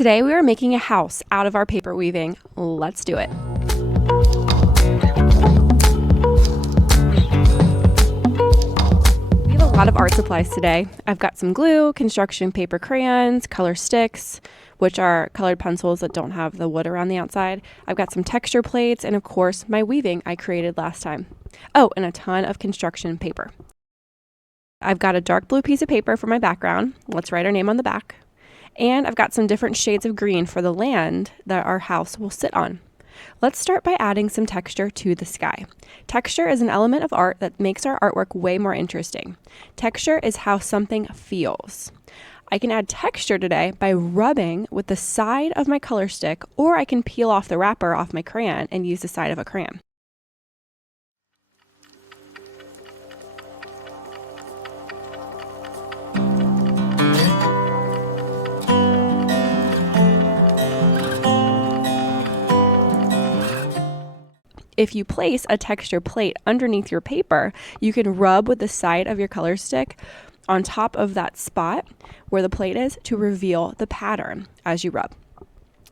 Today we are making a house out of our paper weaving. Let's do it. We have a lot of art supplies today. I've got some glue, construction paper crayons, color sticks, which are colored pencils that don't have the wood around the outside. I've got some texture plates, and of course my weaving I created last time. Oh, and a ton of construction paper. I've got a dark blue piece of paper for my background. Let's write our name on the back. And I've got some different shades of green for the land that our house will sit on. Let's start by adding some texture to the sky. Texture is an element of art that makes our artwork way more interesting. Texture is how something feels. I can add texture today by rubbing with the side of my color stick, or I can peel off the wrapper off my crayon and use the side of a crayon. If you place a texture plate underneath your paper, you can rub with the side of your color stick on top of that spot where the plate is to reveal the pattern as you rub.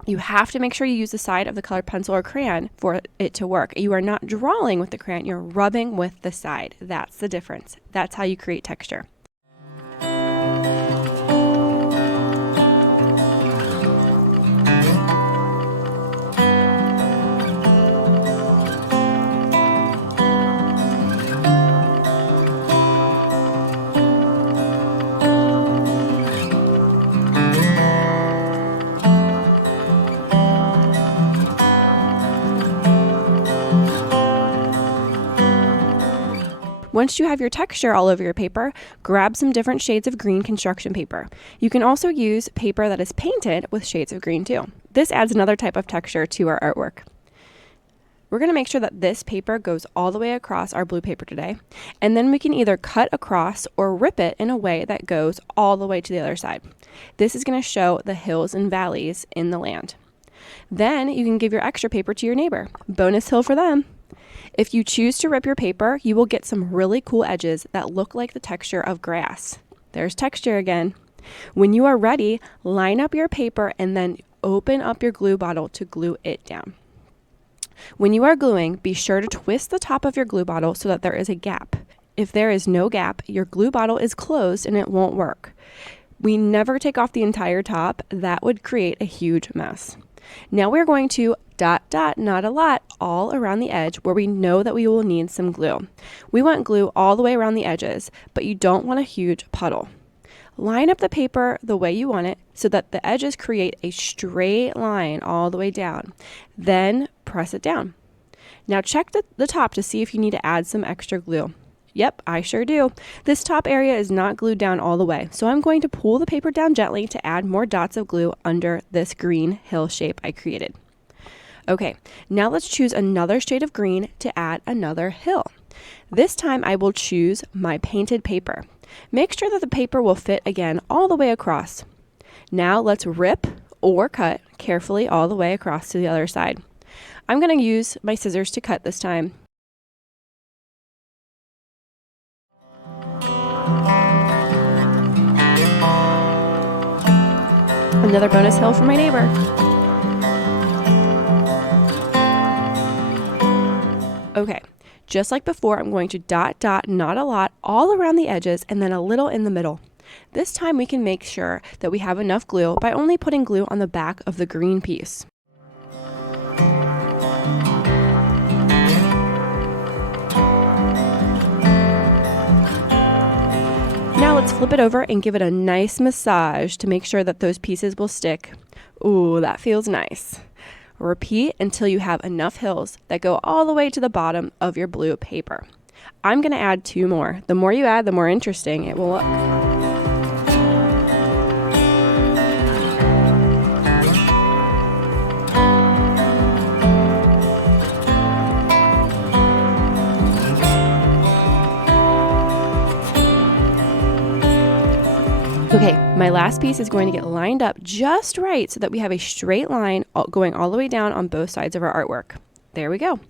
You have to make sure you use the side of the colored pencil or crayon for it to work. You are not drawing with the crayon, you're rubbing with the side. That's the difference. That's how you create texture. Once you have your texture all over your paper, grab some different shades of green construction paper. You can also use paper that is painted with shades of green too. This adds another type of texture to our artwork. We're going to make sure that this paper goes all the way across our blue paper today, and then we can either cut across or rip it in a way that goes all the way to the other side. This is going to show the hills and valleys in the land. Then you can give your extra paper to your neighbor. Bonus hill for them. If you choose to rip your paper, you will get some really cool edges that look like the texture of grass. There's texture again. When you are ready, line up your paper and then open up your glue bottle to glue it down. When you are gluing, be sure to twist the top of your glue bottle so that there is a gap. If there is no gap, your glue bottle is closed and it won't work. We never take off the entire top. That would create a huge mess. Now we're going to not a lot, all around the edge where we know that we will need some glue. We want glue all the way around the edges, but you don't want a huge puddle. Line up the paper the way you want it so that the edges create a straight line all the way down. Then press it down. Now check the top to see if you need to add some extra glue. Yep, I sure do. This top area is not glued down all the way, so I'm going to pull the paper down gently to add more dots of glue under this green hill shape I created. Okay, now let's choose another shade of green to add another hill. This time I will choose my painted paper. Make sure that the paper will fit again all the way across. Now let's rip or cut carefully all the way across to the other side. I'm going to use my scissors to cut this time. Another bonus hill for my neighbor. Okay, just like before, I'm going to dot, not a lot, all around the edges and then a little in the middle. This time we can make sure that we have enough glue by only putting glue on the back of the green piece. Now let's flip it over and give it a nice massage to make sure that those pieces will stick. Ooh, that feels nice. Repeat until you have enough hills that go all the way to the bottom of your blue paper. I'm going to add 2 more. The more you add, the more interesting it will look. Okay, my last piece is going to get lined up just right so that we have a straight line going all the way down on both sides of our artwork. There we go.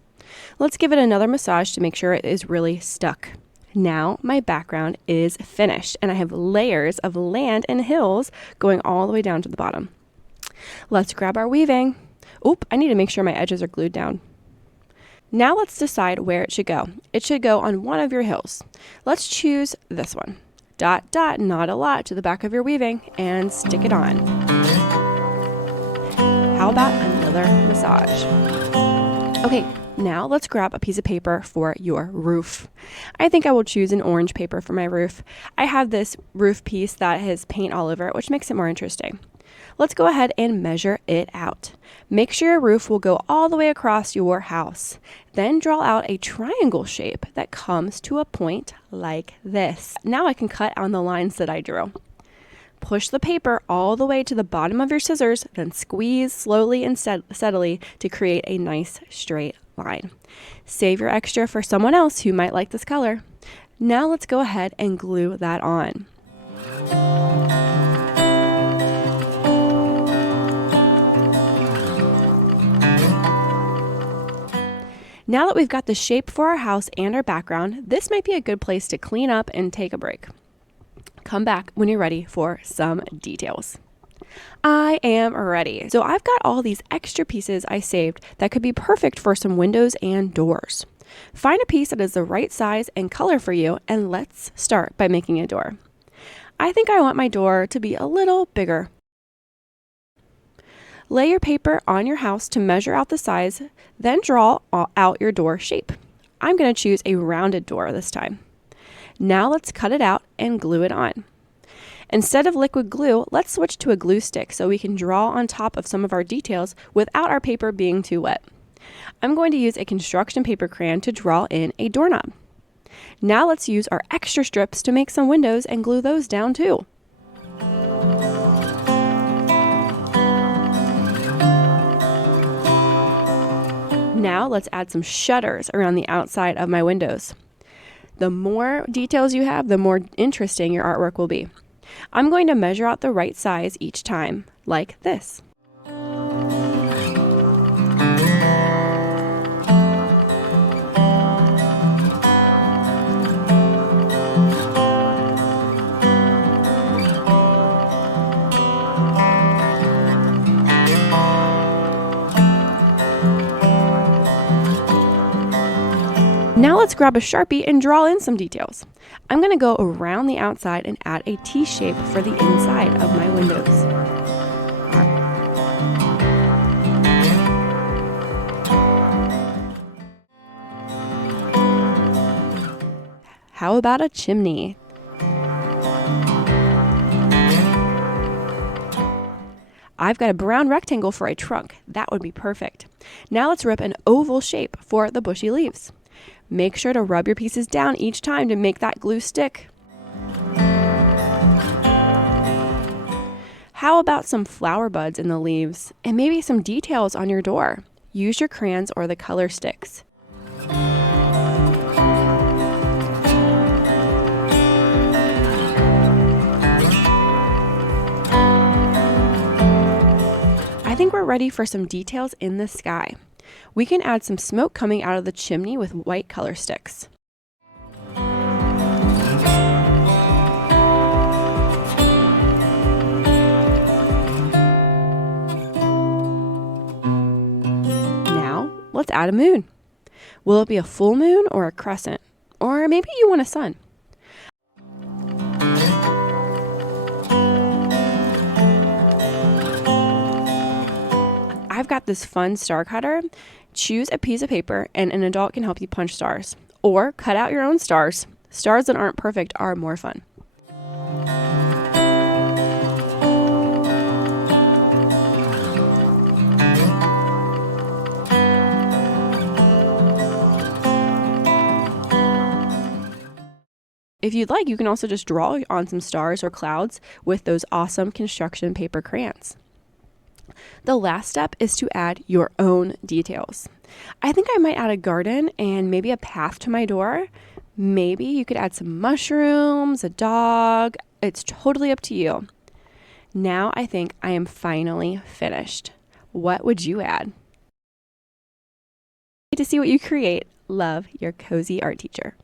Let's give it another massage to make sure it is really stuck. Now my background is finished and I have layers of land and hills going all the way down to the bottom. Let's grab our weaving. Oop, I need to make sure my edges are glued down. Now let's decide where it should go. It should go on one of your hills. Let's choose this one. Dot, dot, not a lot to the back of your weaving and stick it on. How about another massage? Okay, now let's grab a piece of paper for your roof. I think I will choose an orange paper for my roof. I have this roof piece that has paint all over it, which makes it more interesting. Let's go ahead and measure it out. Make sure your roof will go all the way across your house. Then draw out a triangle shape that comes to a point like this. Now I can cut on the lines that I drew. Push the paper all the way to the bottom of your scissors, then squeeze slowly and steadily to create a nice straight line. Save your extra for someone else who might like this color. Now let's go ahead and glue that on. Now that we've got the shape for our house and our background, this might be a good place to clean up and take a break. Come back when you're ready for some details. I am ready. So I've got all these extra pieces I saved that could be perfect for some windows and doors. Find a piece that is the right size and color for you, and let's start by making a door. I think I want my door to be a little bigger. Lay your paper on your house to measure out the size, then draw out your door shape. I'm going to choose a rounded door this time. Now let's cut it out and glue it on. Instead of liquid glue, let's switch to a glue stick so we can draw on top of some of our details without our paper being too wet. I'm going to use a construction paper crayon to draw in a doorknob. Now let's use our extra strips to make some windows and glue those down too. Now let's add some shutters around the outside of my windows. The more details you have, the more interesting your artwork will be. I'm going to measure out the right size each time, like this. Now let's grab a Sharpie and draw in some details. I'm going to go around the outside and add a T shape for the inside of my windows. How about a chimney? I've got a brown rectangle for a trunk. That would be perfect. Now let's rip an oval shape for the bushy leaves. Make sure to rub your pieces down each time to make that glue stick. How about some flower buds in the leaves and maybe some details on your door? Use your crayons or the color sticks. I think we're ready for some details in the sky. We can add some smoke coming out of the chimney with white color sticks. Now, let's add a moon. Will it be a full moon or a crescent? Or maybe you want a sun. I've got this fun star cutter. Choose a piece of paper and an adult can help you punch stars. Or cut out your own stars. Stars that aren't perfect are more fun. If you'd like, you can also just draw on some stars or clouds with those awesome construction paper crayons. The last step is to add your own details. I think I might add a garden and maybe a path to my door. Maybe you could add some mushrooms, a dog. It's totally up to you. Now I think I am finally finished. What would you add? To see what you create, love, your cozy art teacher.